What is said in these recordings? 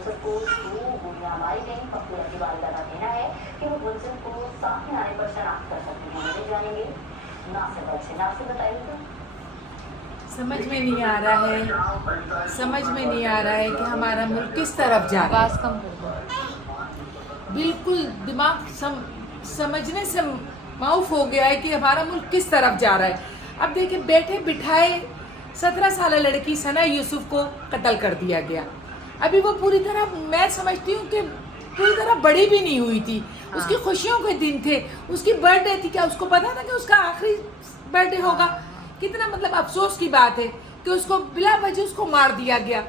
को 2 गोलियां मारी गई। मकबूला की वालिदा का कहना है कि वो मुलजिम को सामने आने पर शनाख्त कर सकती हैं। मजीद जानेंगे नासिर से। नासिर बताइए तो। समझ में नहीं आ रहा है, समझ में नहीं आ रहा है कि हमारा मुल्क किस तरफ जा रहा है। आवाज़ कम कर दो। बिल्कुल दिमाग समझने से माउफ हो गया है कि हमारा मुल्क किस तरफ जा रहा है। अब देखिए, बैठे बिठाए 17 साल लड़की सना यूसुफ को कत्ल कर दिया गया। अभी वो पूरी तरह, मैं समझती हूँ कि पूरी तरह बड़ी भी नहीं हुई थी। उसकी खुशियों के दिन थे, उसकी बर्थडे थी। क्या उसको पता था कि उसका आखिरी बर्थडे होगा? कितना मतलब अफसोस की बात है कि उसको बिला वजह उसको मार दिया गया।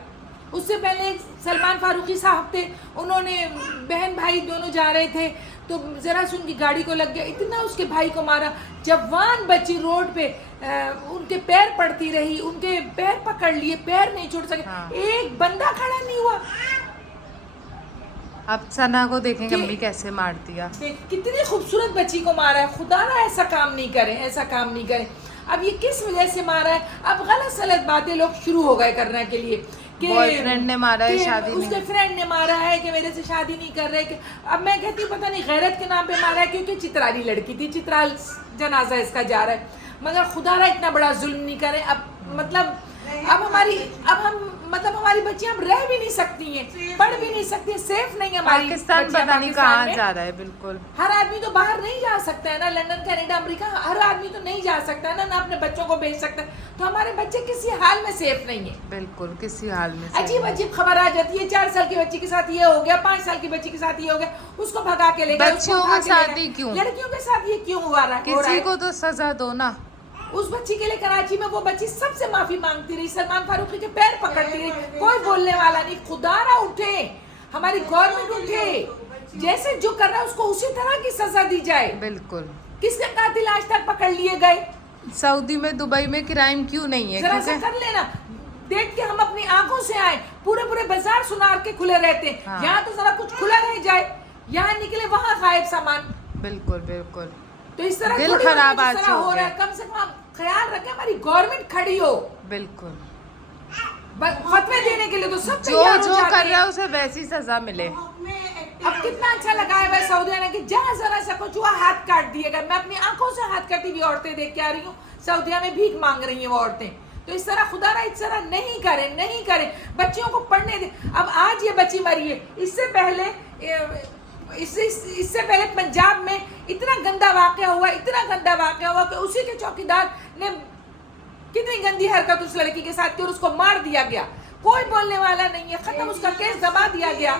उससे पहले सलमान फारूकी साहब थे, उन्होंने बहन भाई दोनों जा रहे थे तो ज़रा से उनकी गाड़ी को लग गया, इतना उसके भाई को मारा। जवान बच्ची रोड पे उनके पैर पड़ती रही, उनके पैर पकड़ लिए, पैर नहीं छोड़ सके। एक बंदा खड़ा नहीं हुआ। अब सना को देखेंगे अम्मी कैसे मार दिया। कितनी खूबसूरत बच्ची को मारा है। खुदा ना ऐसा काम नहीं करे, ऐसा काम नहीं करे। अब ये किस वजह से मारा है? अब गलत सलत बातें लोग शुरू हो गए करने के लिए कि बॉयफ्रेंड ने मारा है, शादी उसके नहीं, फ्रेंड ने मारा है, कि मेरे से शादी नहीं कर रहे। कि अब मैं कहती हूँ पता नहीं गैरत के नाम पे मारा है, क्योंकि चित्राली लड़की थी, चित्राल जनाजा इसका जा रहा है। मगर खुदारा इतना बड़ा जुल्म नहीं करे। अब मतलब अब हमारी बच्चियां अब रह भी नहीं सकती हैं, पढ़ भी नहीं सकती, सेफ नहीं है हमारी पाकिस्तान बच्चियां पता नहीं पाकिस्तान कहाँ में। जा रहा है। बिल्कुल हर आदमी तो बाहर नहीं जा सकता है ना, लंदन कनाडा अमेरिका हर आदमी तो नहीं जा सकता है ना अपने बच्चों को भेज सकता है। तो हमारे बच्चे किसी हाल में सेफ नहीं है। बिल्कुल किसी हाल में अजीब अजीब खबर आ जाती है, 4 साल की बच्ची के साथ ये हो गया, 5 साल की बच्ची के साथ ये हो गया, उसको भगा के ले गए। बच्चियों के साथ ही क्यों? लड़कियों के साथ ये क्यों हुआ रहा है? किसी को तो सजा दो ना। उस बच्ची के लिए कराची में वो बच्ची सबसे माफी मांगती रही, सलमान फारूकी के पैर पकड़ती रही, कोई बोलने वाला नहीं। खुदारा उठे, हमारी गवर्नमेंट उठे, जैसे जो कर रहा है उसको उसी तरह की सजा दी जाए। बिल्कुल। किसके कातिल आज तक पकड़ लिए गए? सऊदी में, दुबई में क्राइम क्यों नहीं है? जरा सा कर लेना, देख के हम अपनी आंखों से आए। पूरे पूरे बाजार सुनार के खुले रहते हैं। हाँ। यहाँ तो जरा कुछ खुला रह जाए, यहाँ निकले वहाँ गायब सामान। बिल्कुल बिल्कुल। तो इस तरह दिल खराब आज हो हो रहा है। कम से कम आप ख्याल रखें, हमारी गवर्नमेंट खड़ी हो। बिल्कुल। फतवे देने के लिए तो सब जो तैयार हो जो जाते कर हैं। रहा है उसे वैसी सजा मिले। अब कितना अच्छा लगा है भाई सऊदी अरब की, जहाँ जरा सा कुछ हुआ हाथ काट दिए गए। मैं अपनी आंखों से हाथ काटी हुई औरतें देख के आ रही हूँ, सऊदिया में भीख मांग रही हैं वो औरतें। तो इस तरह खुदा ना इस तरह नहीं करें, नहीं करें। बच्चियों को पढ़ने दे। अब आज ये बच्ची मरी है, इससे पहले पंजाब में इतना गंदा वाकया हुआ, इतना गंदा वाकया हुआ कि उसी के चौकीदार ने कितनी गंदी हरकत उस लड़की के साथ की और उसको मार दिया गया। कोई बोलने वाला नहीं है, खत्म, उसका केस दबा दिया गया।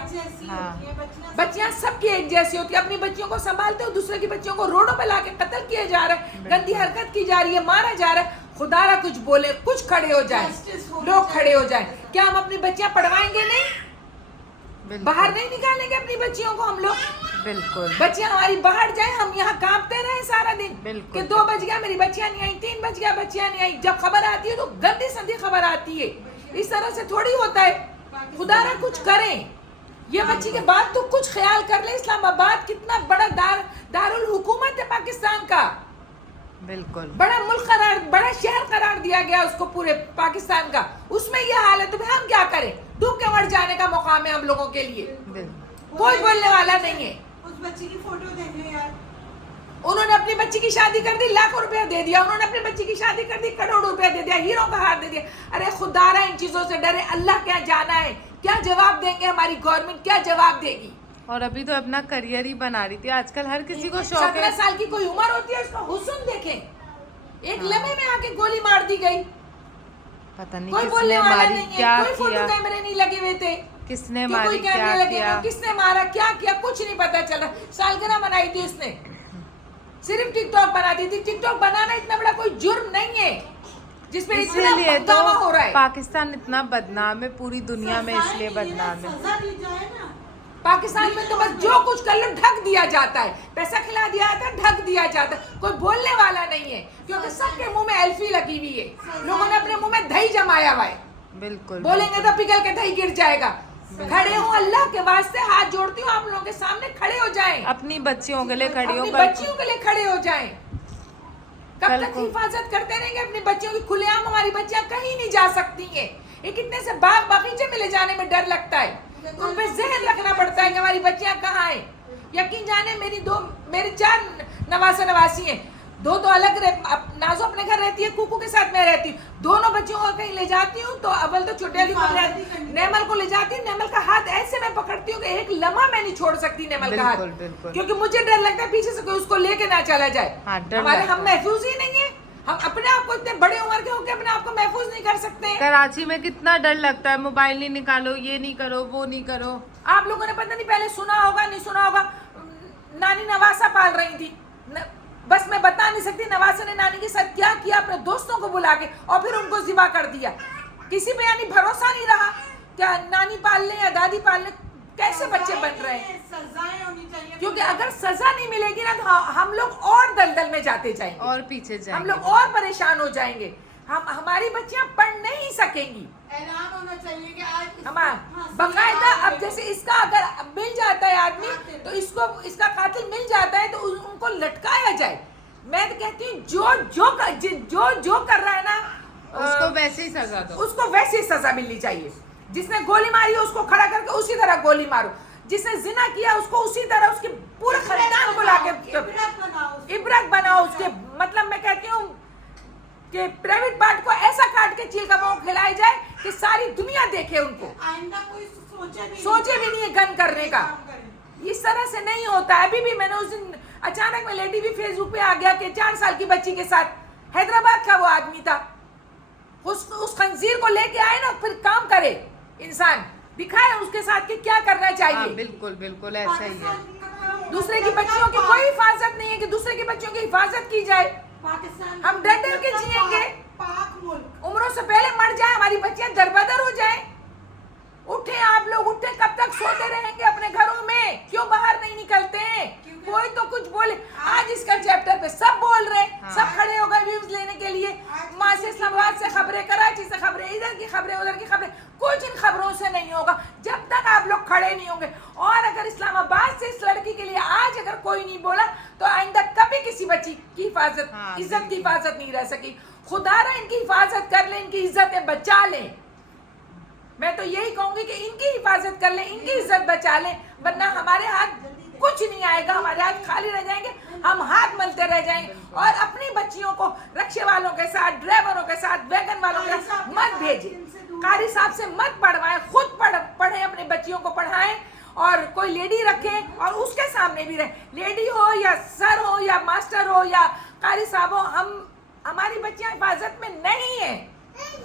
बच्चियां सबकी एक जैसी होती है। अपनी बच्चियों को संभालते हो, दूसरे की बच्चियों को रोडों पे लाके कत्ल किया जा रहा है, गंदी हरकत की जा रही है, मारा जा रहा है। खुदारा कुछ बोले, कुछ खड़े हो जाए, लोग खड़े हो जाए। क्या हम अपनी बच्चियां पढ़वाएंगे नहीं? बाहर नहीं निकालेंगे अपनी बच्चियों को हम लोग? बिल्कुल। बच्चियां हमारी बाहर जाए, हम यहाँ कांपते रहे सारा दिन बिल्कुल। कि 2 बज गया मेरी बच्चियां नहीं आई, 3 बज गया बच्चियां नहीं आई। जब खबर आती है तो गंदी संदी खबर आती है। इस तरह से थोड़ी होता है। खुदा ना कुछ करें। ये बच्ची के बाद तो कुछ ख्याल कर ले। इस्लामाबाद कितना बड़ा दारुल हुकूमत है पाकिस्तान का, बिल्कुल बड़ा मुल्क करार, बड़ा शहर करार दिया गया उसको पूरे पाकिस्तान का। उसमें ये हाल है तो फिर हम क्या करें? डूब के मर जाने का मौकाम है हम लोगों के लिए। कोई बोलने वाला नहीं है। उस बच्ची की फोटो देखो यार। उन्होंने अपनी बच्ची की शादी कर दी, लाखों रुपया दे दिया। उन्होंने अपनी बच्ची की शादी कर दी, करोड़ों रुपया दे दिया, हीरो का हार दे दिया। अरे खुदारा इन चीजों से डरे। अल्लाह क्या जाना है, क्या जवाब देंगे हमारी गवर्नमेंट, क्या जवाब देगी? और अभी तो अपना करियर ही बना रही थी। आजकल हर किसी को शौक 17 है। साल की कोई उम्र होती है, उसका हुस्न देखें। एक लम्हे में आके गोली मार दी गई, पता नहीं कोई किसने बोलने वाला मारी, नहीं है। क्या कोई फोटो किया, कैमरे नहीं लगे हुए थे, किसने कि मारी, कोई कैमरे क्या लगे किया। हुए, किसने मारा, क्या किया, कुछ नहीं पता चला। सालगिरह मनाई थी उसने, सिर्फ टिकटॉक बनाती थी। टिकटॉक बनाना इतना बड़ा कोई जुर्म नहीं है जिसपे इतना इसीलिए तो हंगामा हो रहा है। पाकिस्तान इतना बदनाम है, पूरी दुनिया में इसलिए बदनाम है। सजा दी जाए ना। पाकिस्तान में तो बस जो कुछ कर लो ढक दिया जाता है, पैसा खिला दिया जाता है, ढक दिया जाता है। कोई बोलने वाला नहीं है, क्योंकि सबके मुंह में एल्फी लगी हुई है। लोगों ने अपने मुंह में दही जमाया हुआ है। बिल्कुल बोलेंगे तो पिघल के दही गिर जाएगा। खड़े हो, अल्लाह के वास्ते हाथ जोड़ती हूँ, आप लोगों के सामने खड़े हो जाएं। अपनी बच्चियों के लिए खड़ी हो। अपनी बच्चियों के लिए खड़े हो जाएं। कब कल तक को- हिफाजत करते रहेंगे अपनी बच्चियों की? खुलेआम हमारी बच्चियां कहीं नहीं जा सकती हैं। ये कितने से बाग बगीचे में ले जाने में डर लगता है। उन पे जहन रखना पड़ता है कि हमारी बच्चियां कहाँ हैं। यकीन जाने मेरी 4 नवासे नवासी हैं, दो अलग नाजो अपने घर रहती है, कुकू के साथ मैं रहती हूँ। दोनों बच्चों को कहीं ले जाती हूँ तो अव्वल तो छोटे वाली को नेमल को ले जाती हूँ, नेमल का हाथ ऐसे मैं पकड़ती हूँ कि एक लम्हा मैं नहीं छोड़ सकती नेमल का हाथ, क्योंकि मुझे डर लगता है पीछे से कोई उसको लेके ना चला जाए। हमारे हम महफूज ही नहीं है, हम अपने आप को इतने बड़े उम्र के होकर अपने आप को महफूज नहीं कर सकते। कराची में कितना डर लगता है, मोबाइल नहीं निकालो, ये नहीं करो, वो नहीं करो। आप लोगों ने पता नहीं पहले सुना होगा नहीं सुना होगा, नानी नवासा पाल रही थी, बस मैं बता नहीं सकती नवासा ने नानी के साथ क्या किया, अपने दोस्तों को बुला के और फिर उनको जिबा कर दिया। किसी पे यानी भरोसा नहीं रहा, क्या नानी पाल ले या दादी पाल ले, कैसे बच्चे बन रहे हैं। सजाएं होनी चाहिए, क्योंकि अगर सजा नहीं मिलेगी ना तो हम लोग और दलदल में जाते जाएंगे और पीछे जाएंगे, हम लोग और परेशान हो जाएंगे, हमारी बच्चियां पढ़ नहीं सकेंगी। ऐलान होना चाहिए कि आज हमारा बकायदा अब जैसे इसका अगर मिल जाता है आदमी तो इसका कातिल मिल जाता है तो उनको लटकाया जाए। मैं तो कहती हूँ जो कर रहा है ना उसको वैसे ही सजा दो, उसको वैसे ही सजा मिलनी चाहिए। जिसने गोली मारी है उसको खड़ा करके उसी तरह गोली मारो, जिसने जिना किया उसको उसी तरह उसके पूरे खानदान को लाके इबरत बनाओ उसके। मतलब मैं कहती हूँ कि प्राइवेट पार्ट को ऐसा काट के चील का मुंह खिलाया जाए कि सारी दुनिया देखे उनको, आइंदा कोई सोचे भी नहीं है गन करने का। इस तरह से नहीं होता है। अभी भी मैंने उस दिन अचानक में लेडी भी फेसबुक पे आ गया कि 4 साल की बच्ची के साथ, हैदराबाद का वो आदमी था, उस खंजीर को लेके आए ना, फिर काम करे इंसान, दिखाए उसके साथ कि क्या करना चाहिए। हाँ, बिल्कुल बिल्कुल ऐसा ही है। दूसरे की बच्चियों की कोई हिफाजत नहीं है कि दूसरे की बच्चियों की हिफाजत की जाए। पाकिस्तान हम डर डर के जिएंगे, पाक मुल्क उम्रों से पहले मर जाए, हमारी बच्चियां दरबदर हो जाए। उठे आप लोग, उठे कब तक सोते रहेंगे अपने घरों में, क्यों बाहर नहीं निकलते हैं? कोई तो कुछ बोले। आज इसका चैप्टर पे सब बोल रहे हैं, हाँ। सब खड़े हो गए व्यूज लेने के लिए। माँ से इस्लामाबाद से खबरें, कराची से खबरें, इधर की खबरें, उधर की खबरें, कुछ इन खबरों से नहीं होगा जब तक आप लोग खड़े नहीं होंगे। और अगर इस्लामाबाद से इस लड़की के लिए आज अगर कोई नहीं बोला तो आइंदा कभी किसी बच्ची की हिफाजत, हाँ, इज्जत की हिफाजत नहीं रह सकी। खुदारा इनकी हिफाजत कर ले, इनकी इज्जतें बचा लें। मैं तो यही कहूंगी कि इनकी हिफाजत कर ले, इनकी इज्जत बचा ले, वरना हमारे हाथ कुछ नहीं आएगा, हमारे हाथ खाली रह जाएंगे, हम हाथ मलते रह जाएंगे। और अपनी बच्चियों को रिक्शे वालों के साथ, ड्राइवरों के साथ, वैगन वालों के साथ मत भेजें, कारी साहब से मत पढ़वाएं, खुद पढ़ें, अपनी बच्चियों को पढ़ाएं और कोई लेडी रखें और उसके सामने भी रहे। लेडी हो या सर हो या मास्टर हो या कारी साहब हो, हमारी बच्चियां हिफाजत में नहीं है।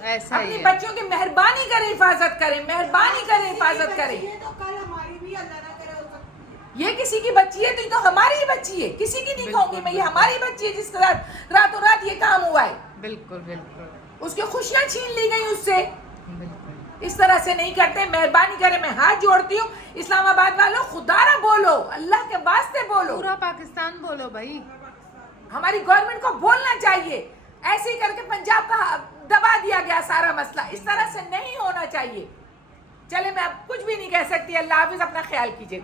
ऐसा ही अपनी है। बच्चों की मेहरबानी करें, हिफाजत करें, मेहरबानी करें, हिफाजत करें। ये तो कल हमारी भी अल्लाह ना करे हो सकती है। ये किसी की बच्ची है तो ये तो हमारी ही बच्ची है, किसी की नहीं कहूंगी मैं, ये हमारी बच्ची है जिसके साथ रातों रात ये काम हुआ है। बिल्कुल बिल्कुल उसकी खुशियां छीन ली गई उससे। बिल्कुल। इस तरह से नहीं करते, मेहरबानी करें, मैं हाथ जोड़ती हूँ। इस्लामाबाद वालों खुदारा बोलो, अल्लाह के वास्ते बोलो, पूरा पाकिस्तान बोलो भाई, हमारी गवर्नमेंट को बोलना चाहिए। ऐसे ही करके पंजाब का दबा दिया गया सारा मसला, इस तरह से नहीं होना चाहिए। चले मैं अब कुछ भी नहीं कह सकती। अल्लाह हाफिज, अपना ख्याल कीजिए।